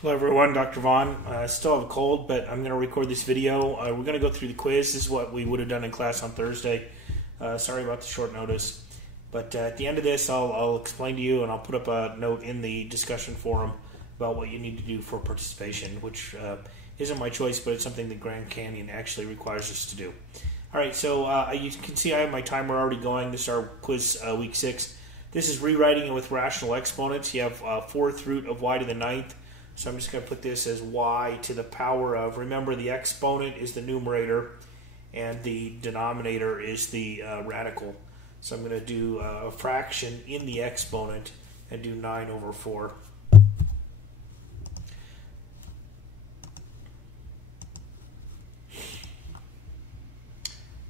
Hello everyone, Dr. Vaughn. I still have a cold, but I'm going to record this video. We're going to go through the quiz. This is what we would have done in class on Thursday. Sorry about the short notice. But at the end of this, I'll explain to you, and I'll put up a note in the discussion forum about what you need to do for participation, which isn't my choice, but it's something that Grand Canyon actually requires us to do. All right, so you can see I have my timer already going. This is our quiz week 6. This is rewriting it with rational exponents. You have 4th root of y to the 9th. So I'm just going to put this as y to the power of, remember the exponent is the numerator and the denominator is the radical. So I'm going to do a fraction in the exponent and do 9 over 4.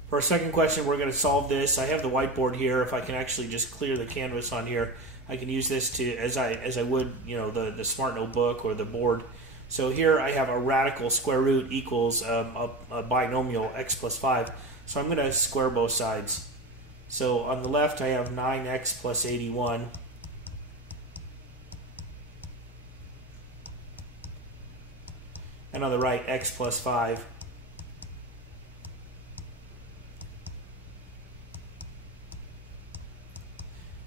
For our second question, we're going to solve this. I have the whiteboard here. If I can actually just clear the canvas on here, I can use this to as I would, you know, the Smart Notebook or the board. So here I have a radical square root equals a binomial x plus 5. So I'm going to square both sides. So on the left I have 9x plus 81. And on the right, x plus 5.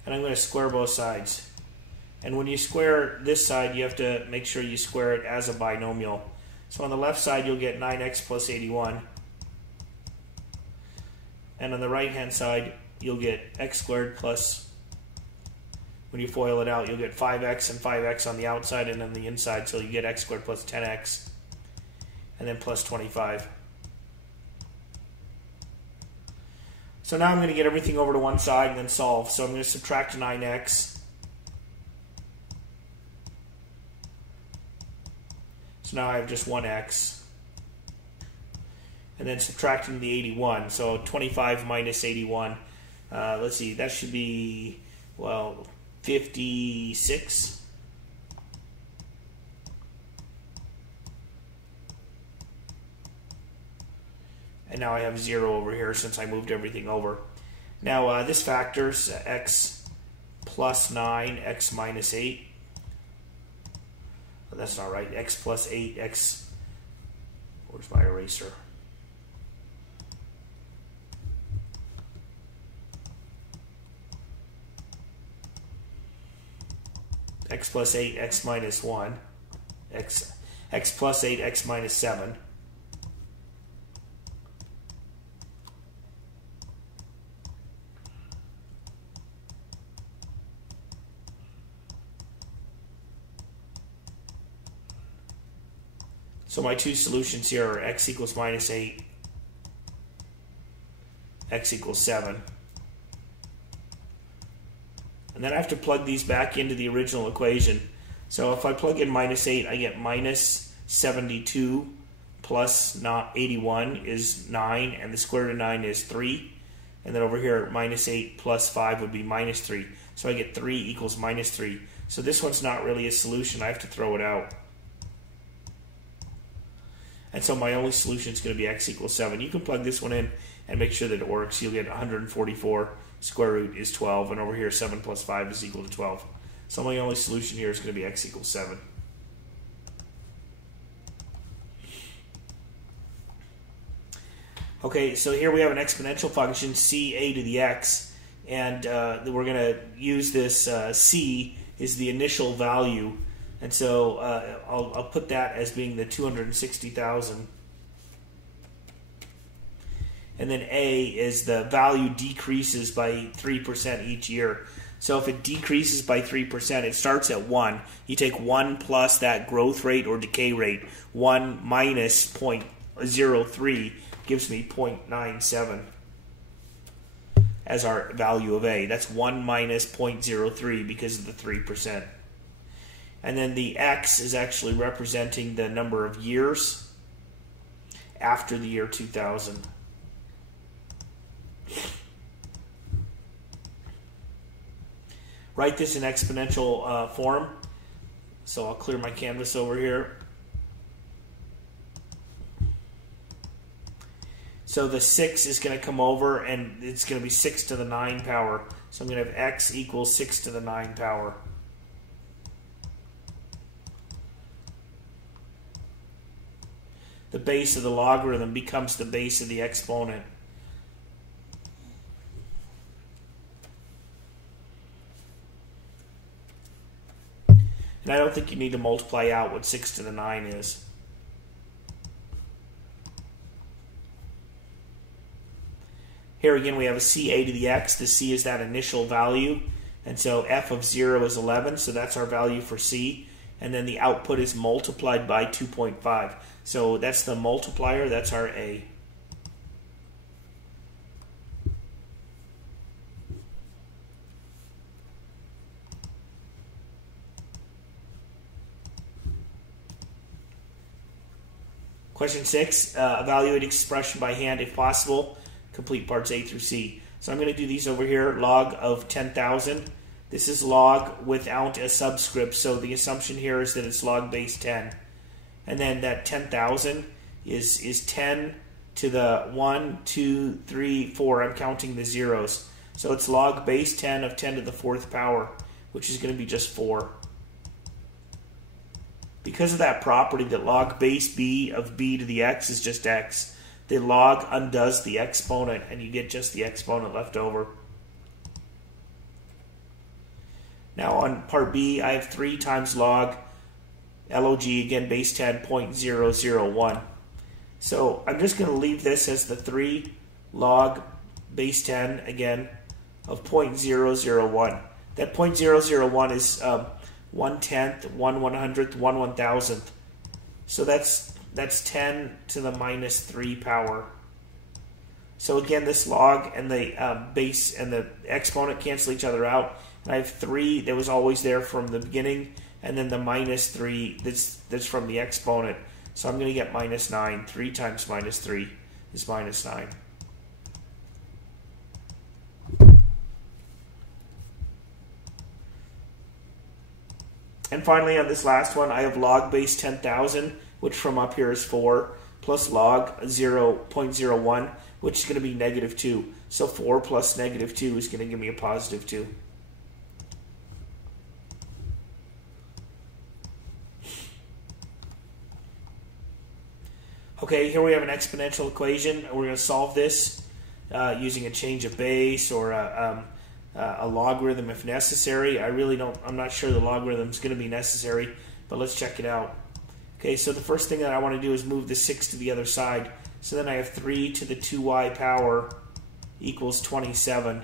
And I'm going to square both sides. And when you square this side, you have to make sure you square it as a binomial. So on the left side, you'll get 9x plus 81. And on the right-hand side, you'll get x squared plus, when you FOIL it out, you'll get 5x and 5x on the outside and on the inside. So you get x squared plus 10x and then plus 25. So now I'm going to get everything over to one side and then solve. So I'm going to subtract 9x. So now I have just 1x. And then subtracting the 81. So 25 minus 81. Let's see, that should be, well, 56. And now I have 0 over here since I moved everything over. Now this factors x plus 9, x minus 8. Oh, that's not right. X plus 8, x. Where's my eraser? X plus 8, x minus 1. X plus 8, x minus 7. So my two solutions here are x equals minus 8, x equals 7. And then I have to plug these back into the original equation. So if I plug in minus 8, I get minus 72 plus 81 is 9, and the square root of 9 is 3. And then over here, minus 8 plus 5 would be minus 3. So I get 3 equals minus 3. So this one's not really a solution. I have to throw it out. And so my only solution is going to be x equals 7. You can plug this one in and make sure that it works. You'll get 144. Square root is 12. And over here, 7 plus 5 is equal to 12. So my only solution here is going to be x equals 7. Okay, so here we have an exponential function, c(a) to the x. And we're going to use this c is the initial value. And so I'll put that as being the 260,000. And then a is the value decreases by 3% each year. So if it decreases by 3%, it starts at 1. You take 1 plus that growth rate or decay rate. 1 minus 0.03 gives me 0.97 as our value of a. That's 1 minus 0.03 because of the 3%. And then the x is actually representing the number of years after the year 2000. Write this in exponential form. So I'll clear my canvas over here. So the 6 is going to come over, and it's going to be 6 to the 9 power. So I'm going to have x equals 6 to the 9 power. the base of the logarithm becomes the base of the exponent. And I don't think you need to multiply out what 6 to the 9 is. Here again we have a CA to the x. The C is that initial value. And so f of 0 is 11, so that's our value for C. And then the output is multiplied by 2.5. So that's the multiplier, that's our A. Question 6, evaluate expression by hand if possible. Complete parts A through C. So I'm going to do these over here. Log of 10,000. This is log without a subscript. So the assumption here is that it's log base 10. And then that 10,000 is 10 to the 1, 2, 3, 4. I'm counting the zeros. So it's log base 10 of 10 to the 4th power, which is going to be just 4. Because of that property that log base b of b to the x is just x, the log undoes the exponent and you get just the exponent left over. Now on part B, I have 3 times log log, again base 10, 0.001. So I'm just going to leave this as the 3 log base 10 again of 0.001. That 0.001 is 1/10, 1/100th, 1/1000th. So that's 10 to the minus 3 power. So again, this log and the base and the exponent cancel each other out. And I have 3 that was always there from the beginning, and then the minus 3 that's from the exponent. So I'm going to get minus 9. 3 times minus 3 is minus 9. And finally, on this last one, I have log base 10,000, which from up here is 4, plus log 0.01, which is going to be negative 2. So 4 plus negative 2 is going to give me a positive 2. Okay, here we have an exponential equation. We're going to solve this using a change of base or a logarithm if necessary. I'm not sure the logarithm is going to be necessary, but let's check it out. Okay, so the first thing that I want to do is move the 6 to the other side. So then I have 3 to the 2y power equals 27.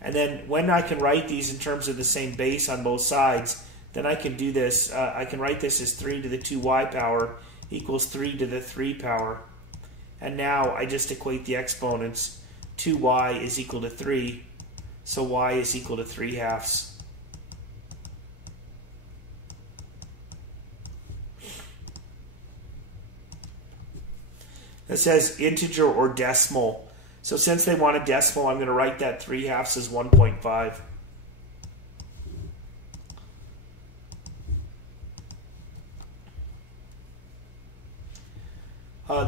And then when I can write these in terms of the same base on both sides, then I can do this. I can write this as 3 to the 2y power equals 3 to the 3 power. And now I just equate the exponents. 2y is equal to 3, so y is equal to 3/2. It says integer or decimal. So since they want a decimal, I'm going to write that 3/2 as 1.5.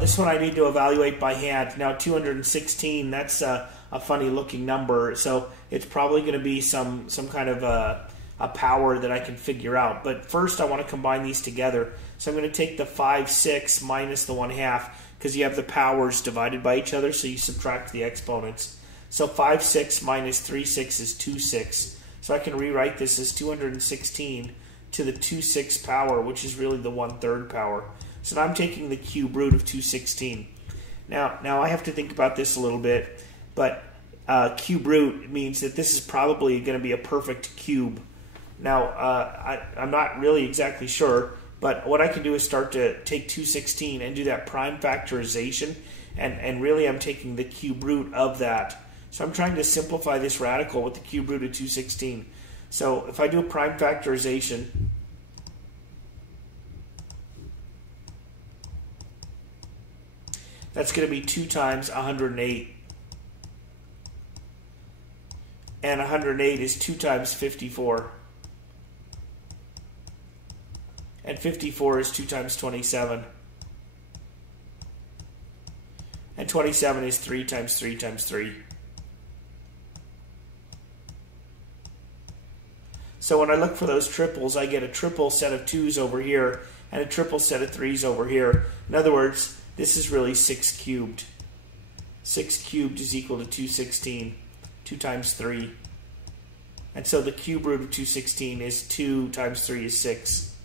This one I need to evaluate by hand. Now 216, that's a funny looking number, so it's probably going to be some kind of a power that I can figure out. But first I want to combine these together. So I'm going to take the 5/6 minus the 1/2, because you have the powers divided by each other, so you subtract the exponents. So 5/6 minus 3/6 is 2/6. So I can rewrite this as 216 to the 2/6 power, which is really the 1/3 power. So now I'm taking the cube root of 216. Now I have to think about this a little bit, but cube root means that this is probably going to be a perfect cube. Now I'm not really exactly sure, but what I can do is start to take 216 and do that prime factorization, and really I'm taking the cube root of that. So I'm trying to simplify this radical with the cube root of 216. So if I do a prime factorization, that's going to be 2 times 108. And 108 is 2 times 54. And 54 is 2 times 27. And 27 is 3 times 3 times 3. So when I look for those triples, I get a triple set of 2's over here, and a triple set of 3's over here. In other words, this is really 6 cubed. 6 cubed is equal to 216. 2 times 3. And so the cube root of 216 is 2 times 3 is 6.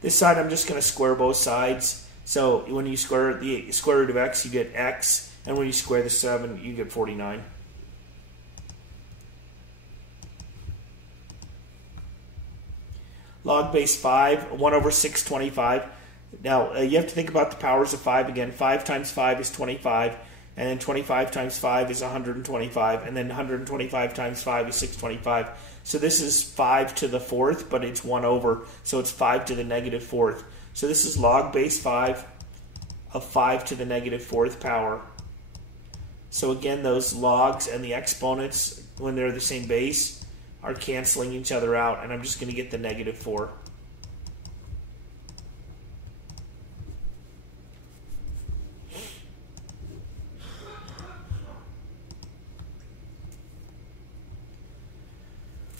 This side I'm just going to square both sides. So when you square the square root of x, you get x. And when you square the 7, you get 49. Log base 5, 1 over 625. Now, you have to think about the powers of 5 again. 5 times 5 is 25, and then 25 times 5 is 125, and then 125 times 5 is 625. So this is 5 to the 4th, but it's 1 over, so it's 5 to the negative 4th. So this is log base 5 of 5 to the negative 4th power. So again, those logs and the exponents, when they're the same base, are canceling each other out, and I'm just going to get the negative 4.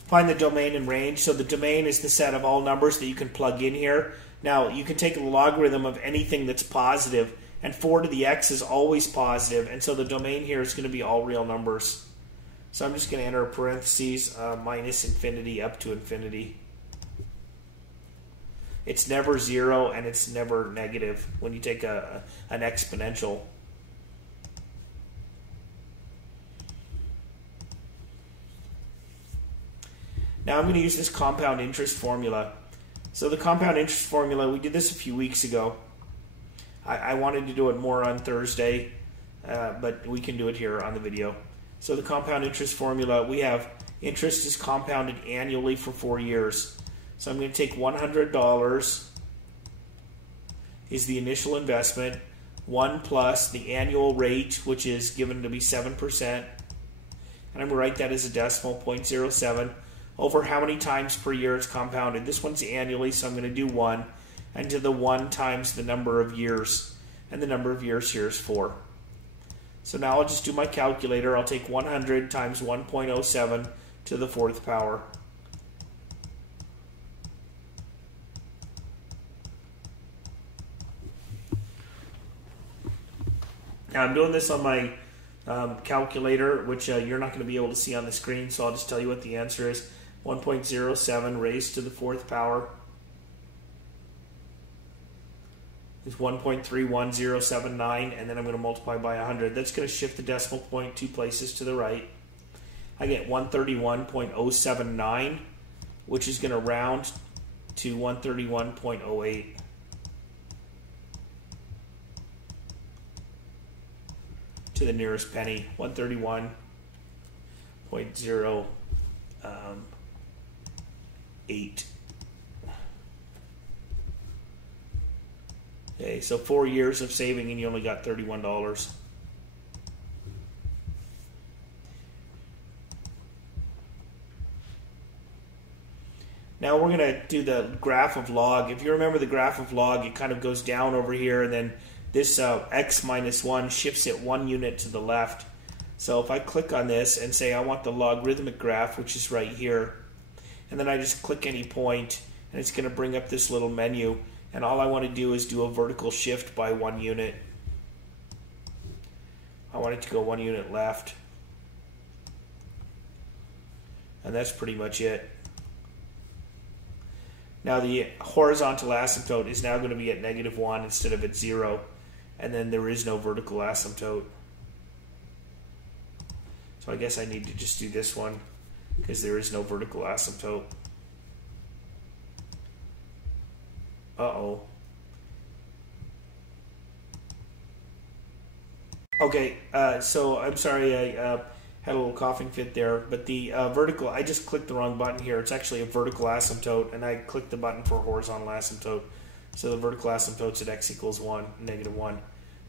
Find the domain and range. So the domain is the set of all numbers that you can plug in here. Now, you can take the logarithm of anything that's positive, and 4 to the x is always positive, and so the domain here is going to be all real numbers. So I'm just going to enter parentheses minus infinity up to infinity. It's never 0 and it's never negative when you take an exponential. Now I'm going to use this compound interest formula. So the compound interest formula, we did this a few weeks ago. I wanted to do it more on Thursday, but we can do it here on the video. So the compound interest formula, we have interest is compounded annually for 4 years. So I'm going to take $100 is the initial investment, 1 plus the annual rate, which is given to be 7%, and I'm going to write that as a decimal, 0.07, over how many times per year it's compounded. This one's annually, so I'm going to do 1, and to the 1 times the number of years, and the number of years here is 4. So now I'll just do my calculator. I'll take 100 times 1.07 to the 4th power. Now I'm doing this on my calculator, which you're not going to be able to see on the screen, so I'll just tell you what the answer is. 1.07 raised to the 4th power is 1.31079, and then I'm going to multiply by 100. That's going to shift the decimal point 2 places to the right. I get 131.079, which is going to round to 131.08. To the nearest penny, 131.08. Okay, so 4 years of saving and you only got $31. Now we're going to do the graph of log. If you remember the graph of log, it kind of goes down over here, and then this x minus 1 shifts it 1 unit to the left. So if I click on this and say I want the logarithmic graph, which is right here, and then I just click any point, and it's going to bring up this little menu. And all I want to do is do a vertical shift by 1 unit. I want it to go 1 unit left. And that's pretty much it. Now the horizontal asymptote is now going to be at -1 instead of at 0. And then there is no vertical asymptote. So I guess I need to just do this one because there is no vertical asymptote. Uh-oh. Okay, so I'm sorry I had a little coughing fit there, but the vertical, I just clicked the wrong button here. It's actually a vertical asymptote, and I clicked the button for horizontal asymptote. So the vertical asymptote's at x equals 1, -1.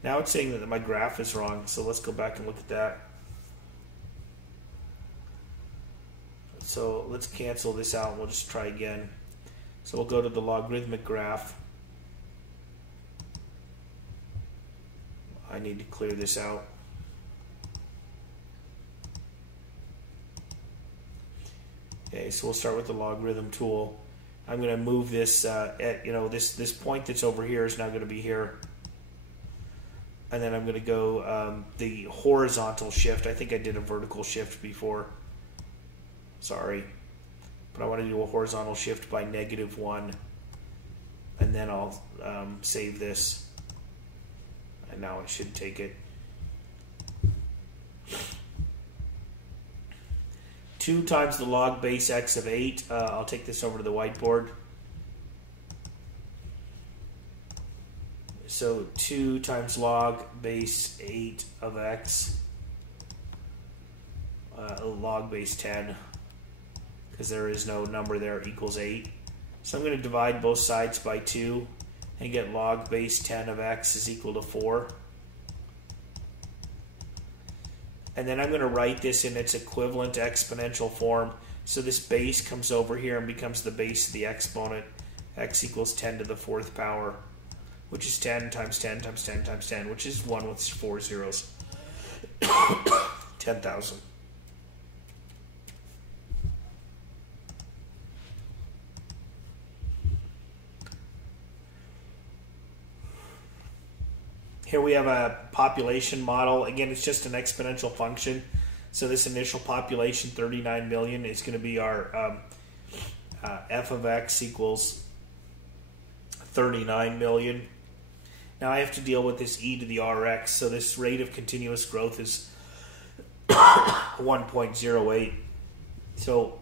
Now it's saying that my graph is wrong, so let's go back and look at that. So let's cancel this out, and we'll just try again. So we'll go to the logarithmic graph. I need to clear this out. Okay, so we'll start with the Logarithm Tool. I'm going to move this this point that's over here is now going to be here. And then I'm going to go the horizontal shift. I think I did a vertical shift before. Sorry. But I want to do a horizontal shift by -1. And then I'll save this. And now it should take it. 2 times the log base x of 8. I'll take this over to the whiteboard. So 2 times log base 8 of x, log base 10, because there is no number there, equals 8. So I'm going to divide both sides by 2 and get log base 10 of x is equal to 4. And then I'm going to write this in its equivalent exponential form. So this base comes over here and becomes the base of the exponent. X equals 10 to the 4th power, which is 10 times 10 times 10 times 10, which is 1 with 4 zeros. 10,000. Here we have a population model. Again, it's just an exponential function. So this initial population, 39 million, is going to be our f of x equals 39 million. Now I have to deal with this e to the rx. So this rate of continuous growth is 1.08. So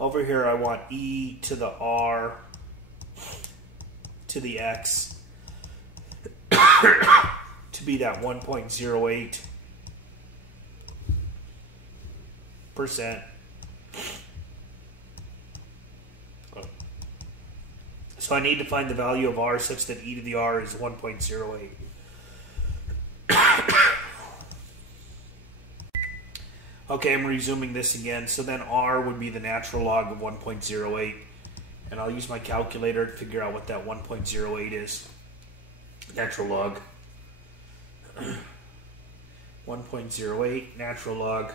over here I want e to the r to the x to be that 1.08%. So I need to find the value of r such that e to the r is 1.08. Okay, I'm resuming this again. So then r would be the natural log of 1.08. And I'll use my calculator to figure out what that 1.08 is. Natural log. 1.08 natural log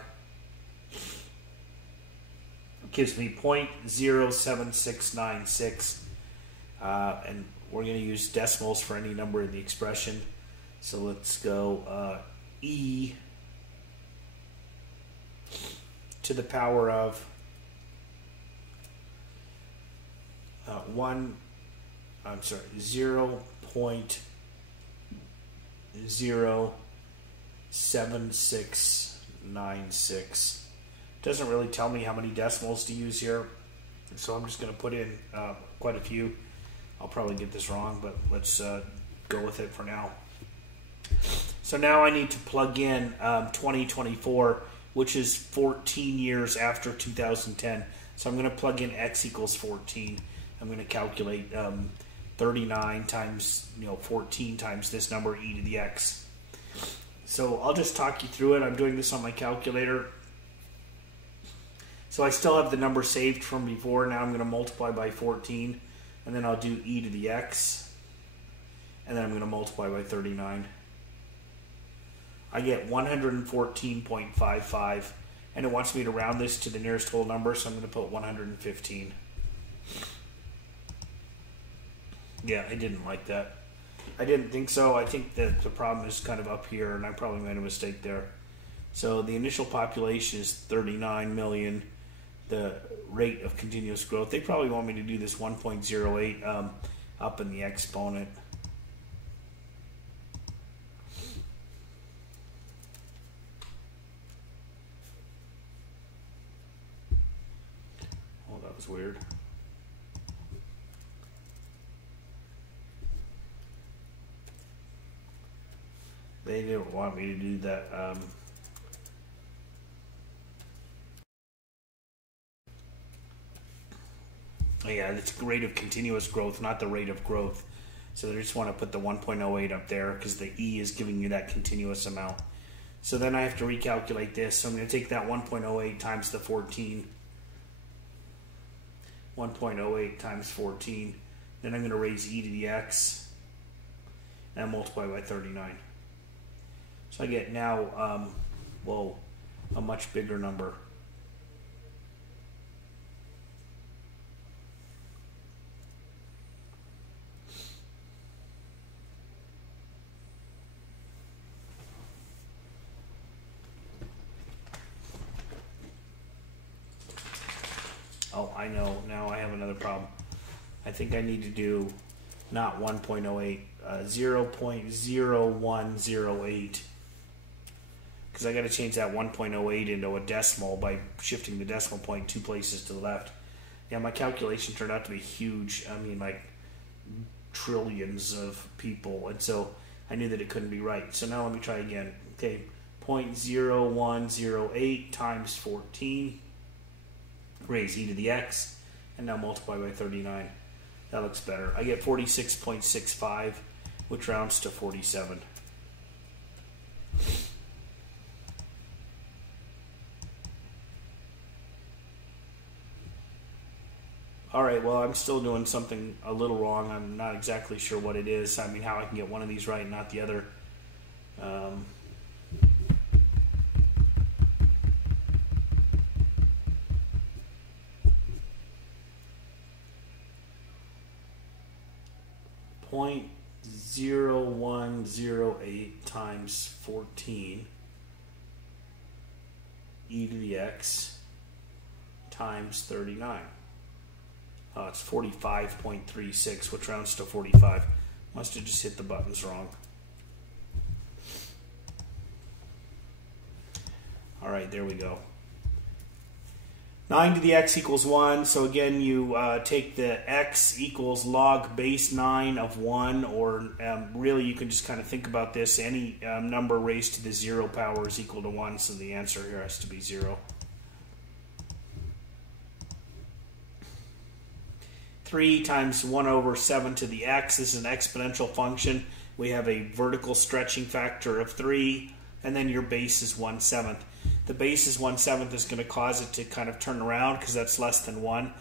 gives me 0.07696. And we're going to use decimals for any number in the expression. So let's go e to the power of 0.07696. Doesn't really tell me how many decimals to use here, so I'm just going to put in quite a few. I'll probably get this wrong, but let's go with it for now. So now I need to plug in 2024, which is 14 years after 2010. So I'm going to plug in x equals 14. I'm going to calculate 39 times 14 times this number, e to the x. So I'll just talk you through it. I'm doing this on my calculator. So I still have the number saved from before. Now I'm going to multiply by 14, and then I'll do e to the x, and then I'm going to multiply by 39. I get 114.55, and it wants me to round this to the nearest whole number, so I'm going to put 115. Yeah, I didn't like that. I didn't think so. I think that the problem is kind of up here, and I probably made a mistake there. So the initial population is 39 million. The rate of continuous growth, they probably want me to do this 1.08 up in the exponent. Oh, that was weird. They didn't want me to do that. Yeah, it's the rate of continuous growth, not the rate of growth. So they just want to put the 1.08 up there because the e is giving you that continuous amount. So then I have to recalculate this. So I'm going to take that 1.08 times the 14. 1.08 times 14. Then I'm going to raise e to the x and multiply by 39. So I get now, a much bigger number. Oh, I know. Now I have another problem. I think I need to do not 1.08, 0.0108. Because I got to change that 1.08 into a decimal by shifting the decimal point 2 places to the left. Yeah, my calculation turned out to be huge. I mean, like trillions of people. And so I knew that it couldn't be right. So now let me try again. Okay, 0.0108 times 14. Raise e to the x. And now multiply by 39. That looks better. I get 46.65, which rounds to 47. Alright, well, I'm still doing something a little wrong. I'm not exactly sure what it is. I mean, how I can get one of these right and not the other. 0.0108 times 14 e to the x times 39. Oh, it's 45.36, which rounds to 45. Must have just hit the buttons wrong. All right, there we go. 9 to the x equals 1. So again, you take the x equals log base 9 of 1, or really you can just kind of think about this. Any number raised to the 0 power is equal to 1, so the answer here has to be 0. 3 times 1 over 7 to the x. This is an exponential function. We have a vertical stretching factor of 3, and then your base is 1/7. The base is 1/7 is going to cause it to kind of turn around because that's less than 1.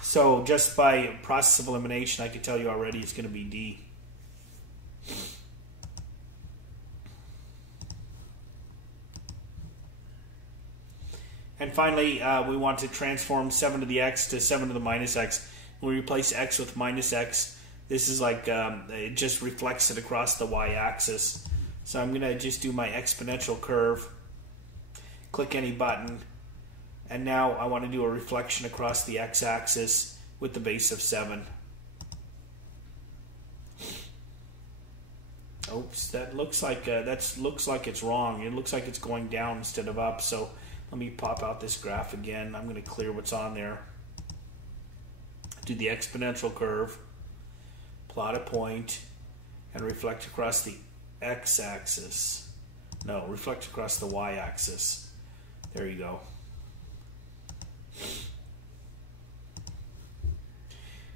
So just by process of elimination, I can tell you already it's going to be D. And finally, we want to transform 7 to the x to 7 to the minus x. We replace x with minus x. This is like, it just reflects it across the y-axis. So I'm going to just do my exponential curve, click any button, and now I want to do a reflection across the x-axis with the base of 7. Oops, that looks like it's wrong. It looks like it's going down instead of up. So let me pop out this graph again. I'm going to clear what's on there. Do the exponential curve, plot a point, and reflect across the x-axis. No, reflect across the y-axis. There you go.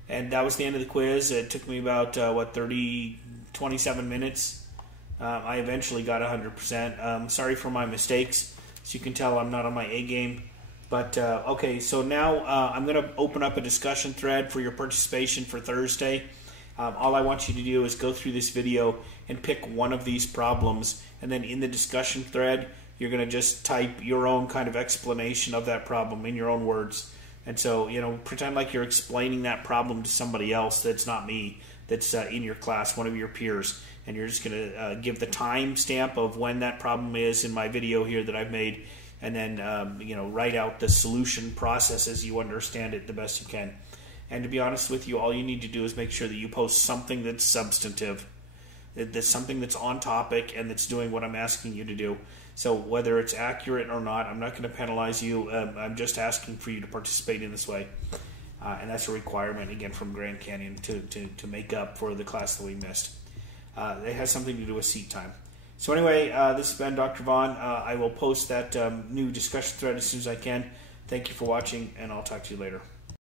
And that was the end of the quiz. It took me about 27 minutes. I eventually got 100%. Sorry for my mistakes. As you can tell, I'm not on my A game. But okay, so now I'm going to open up a discussion thread for your participation for Thursday. All I want you to do is go through this video and pick one of these problems, and then in the discussion thread, you're going to just type your own kind of explanation of that problem in your own words. And so, you know, pretend like you're explaining that problem to somebody else that's not me, that's in your class, one of your peers, and you're just going to give the time stamp of when that problem is in my video here that I've made, and then, you know, write out the solution process as you understand it the best you can. And to be honest with you, all you need to do is make sure that you post something that's substantive, that's something that's on topic and that's doing what I'm asking you to do. So whether it's accurate or not, I'm not going to penalize you. I'm just asking for you to participate in this way. And that's a requirement, again, from Grand Canyon to make up for the class that we missed. It has something to do with seat time. So anyway, this has been Dr. Vaughn. I will post that new discussion thread as soon as I can. Thank you for watching, and I'll talk to you later.